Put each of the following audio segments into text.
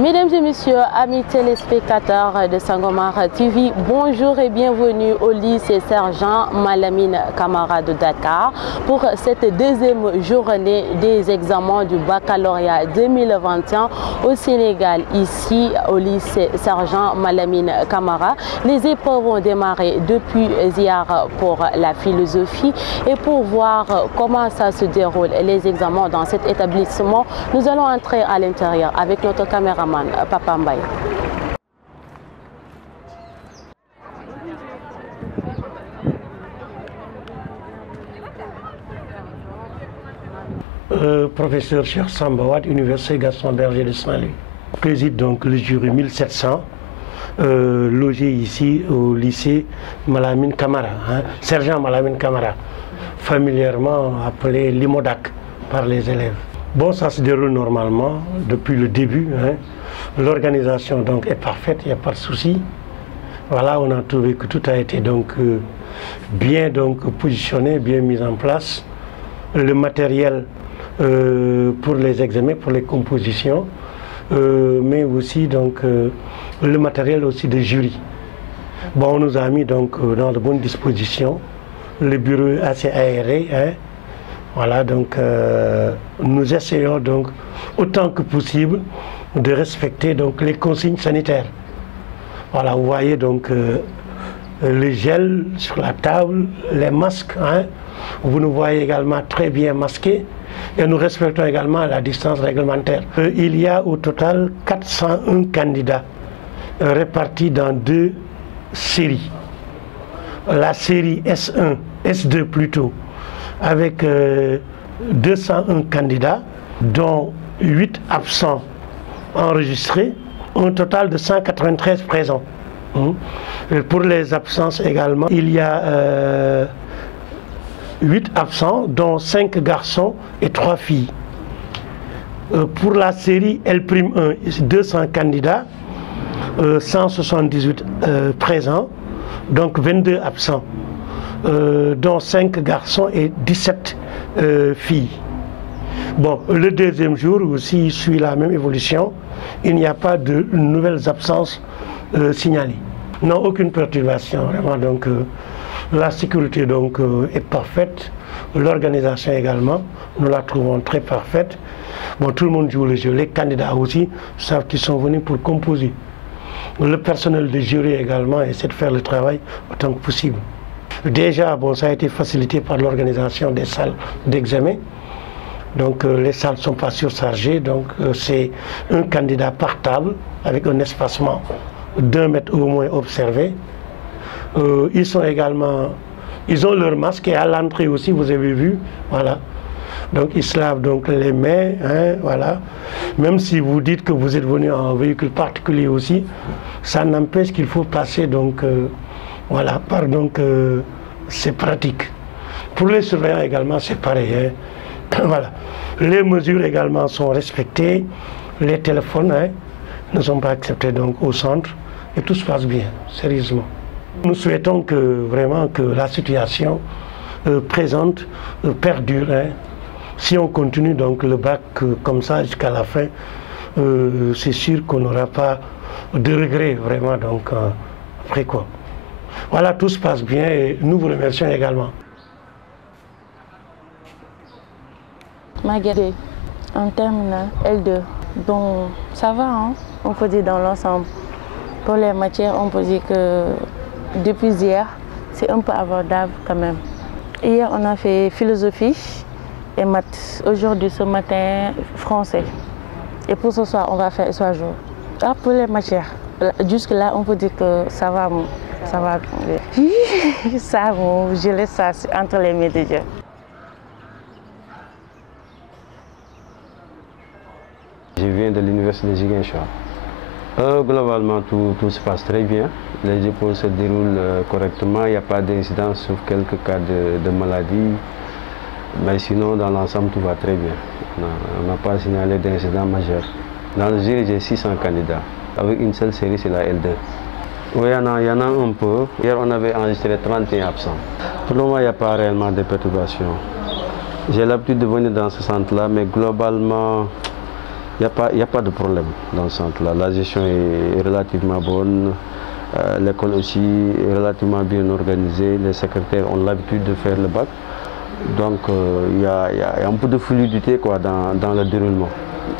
Mesdames et messieurs, amis téléspectateurs de Sangomar TV, bonjour et bienvenue au lycée Sergent Malamine Camara de Dakar pour cette deuxième journée des examens du baccalauréat 2021 au Sénégal, ici au lycée Sergent Malamine Camara. Les épreuves ont démarré depuis hier pour la philosophie et pour voir comment ça se déroule les examens dans cet établissement, nous allons entrer à l'intérieur avec notre caméraman Papa Mbaye. Professeur Cheikh Samba Wade, Université Gaston Berger de Saint-Louis. Préside donc le jury 1700, logé ici au lycée Malamine Camara, Sergent Malamine Camara, familièrement appelé Limodac par les élèves. Bon, ça se déroule normalement depuis le début. L'organisation donc est parfaite, il n'y a pas de souci. Voilà, on a trouvé que tout a été donc bien positionné, bien mis en place. Le matériel pour les examens, pour les compositions, mais aussi donc le matériel aussi de jury. Bon, on nous a mis donc dans de bonnes dispositions. Le bureau est assez aéré. Voilà, donc nous essayons donc autant que possible de respecter donc les consignes sanitaires. Voilà, vous voyez donc le gel sur la table, les masques. Vous nous voyez également très bien masqués et nous respectons également la distance réglementaire. Il y a au total 401 candidats répartis dans deux séries. La série S1, S2 plutôt, avec 201 candidats, dont 8 absents enregistrés, un total de 193 présents. Et pour les absences également, il y a 8 absents, dont 5 garçons et 3 filles. Pour la série L'1, 200 candidats, 178 présents, donc 22 absents. Dont 5 garçons et 17 filles. Bon, le deuxième jour aussi suit la même évolution. Il n'y a pas de nouvelles absences signalées. Non, aucune perturbation, vraiment. Donc, la sécurité donc, est parfaite. L'organisation également, nous la trouvons très parfaite. Bon, tout le monde joue le jeu. Les candidats aussi savent qu'ils sont venus pour composer. Le personnel de jury également essaie de faire le travail autant que possible. Déjà, bon, ça a été facilité par l'organisation des salles d'examen. Donc, les salles ne sont pas surchargées. Donc, c'est un candidat par table avec un espacement d'1 mètre au moins observé. Ils sont également, ils ont leur masque et à l'entrée aussi, vous avez vu, voilà. Donc, ils se lavent donc les mains, voilà. Même si vous dites que vous êtes venu en véhicule particulier aussi, ça n'empêche qu'il faut passer donc. Voilà, donc c'est pratique. Pour les surveillants également, c'est pareil. Voilà. Les mesures également sont respectées. Les téléphones ne sont pas acceptés donc au centre et tout se passe bien, sérieusement. Nous souhaitons que vraiment que la situation présente perdure. Si on continue donc le bac comme ça jusqu'à la fin, c'est sûr qu'on n'aura pas de regrets vraiment donc après quoi. Voilà, tout se passe bien et nous vous remercions également. Maguette, en terminale L2, donc ça va, on peut dire dans l'ensemble. Pour les matières, on peut dire que depuis hier, c'est un peu abordable quand même. Hier, on a fait philosophie et maths. Aujourd'hui, ce matin, français. Et pour ce soir, on va faire soit jour. Ah, pour les matières, jusque-là, on peut dire que ça va. Ça va. Ça, bon, je laisse ça entre les mains de Dieu. Je viens de l'université de Ziguinchor. Globalement, tout se passe très bien. Les épreuves se déroulent correctement. Il n'y a pas d'incidence sauf quelques cas de maladie. Mais sinon, dans l'ensemble, tout va très bien. On n'a pas signalé d'incident majeur. Dans le jury, j'ai 600 candidats. Avec une seule série, c'est la L2. Oui, il y en a un peu. Hier, on avait enregistré 31 absents. Pour le moment, il n'y a pas réellement de perturbations. J'ai l'habitude de venir dans ce centre-là, mais globalement, il n'y a pas de problème dans ce centre-là. La gestion est relativement bonne. L'école aussi est relativement bien organisée. Les secrétaires ont l'habitude de faire le bac. Donc, il y a un peu de fluidité quoi, dans le déroulement.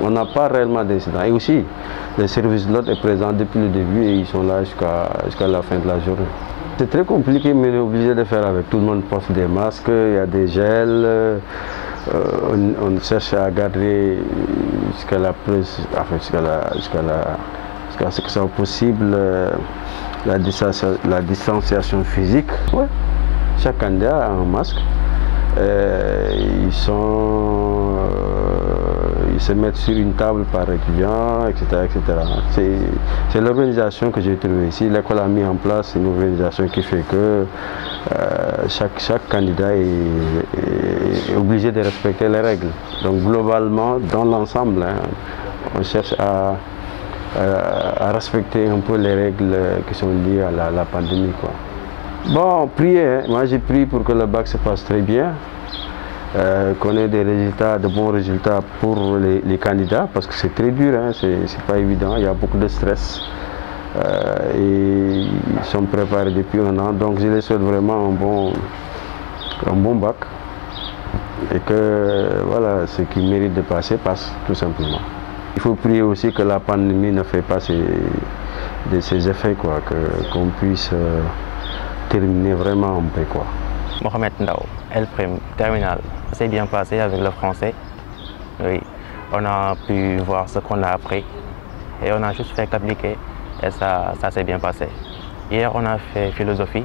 On n'a pas réellement d'incidents. Et aussi, le service de l'ordre est présent depuis le début et ils sont là jusqu'à la fin de la journée. C'est très compliqué, mais on est obligé de faire avec. Tout le monde porte des masques, il y a des gels. On cherche à garder jusqu'à ce que soit possible la distanciation physique. Ouais. Chaque candidat a un masque. Ils se mettent sur une table par étudiant, etc. C'est l'organisation que j'ai trouvée ici. L'école a mis en place une organisation qui fait que chaque candidat est obligé de respecter les règles. Donc globalement, dans l'ensemble, hein, on cherche à respecter un peu les règles qui sont liées à la pandémie, quoi. Bon, prier, moi j'ai prié pour que le bac se passe très bien, qu'on ait des résultats, de bons résultats pour les candidats, parce que c'est très dur, hein, c'est pas évident, il y a beaucoup de stress. Et ils sont préparés depuis un an, donc je les souhaite vraiment un bon bac. Et que voilà, ce qui mérite de passer passe, tout simplement. Il faut prier aussi que la pandémie ne fait pas ses effets, quoi, qu'on puisse terminer vraiment en paix, quoi. Mohamed Ndao, L', terminale. C'est bien passé avec le français. Oui, on a pu voir ce qu'on a appris et on a juste fait qu'appliquer et ça s'est bien passé. Hier, on a fait philosophie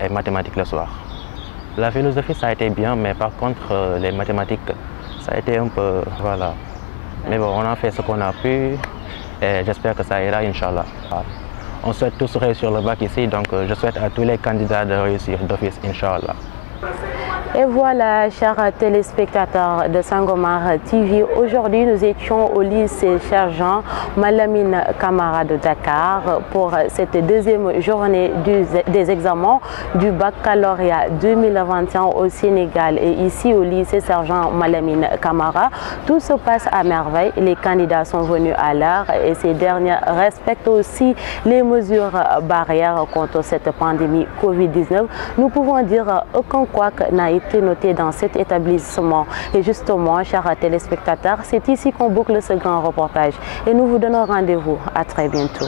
et mathématiques le soir. La philosophie, ça a été bien, mais par contre, les mathématiques, ça a été un peu, voilà. Mais bon, on a fait ce qu'on a pu et j'espère que ça ira, Inch'Allah. On souhaite tous réussir le bac ici, donc je souhaite à tous les candidats de réussir d'office, Inch'Allah. Et voilà, chers téléspectateurs de Sangomar TV, aujourd'hui nous étions au lycée Sergent Malamine Camara de Dakar pour cette deuxième journée des examens du baccalauréat 2021 au Sénégal. Et ici au lycée Sergent Malamine Camara, tout se passe à merveille. Les candidats sont venus à l'heure et ces derniers respectent aussi les mesures barrières contre cette pandémie Covid-19. Nous pouvons dire aucun couac n'a été noté dans cet établissement. Et justement, chers téléspectateurs, c'est ici qu'on boucle ce grand reportage. Et nous vous donnons rendez-vous à très bientôt.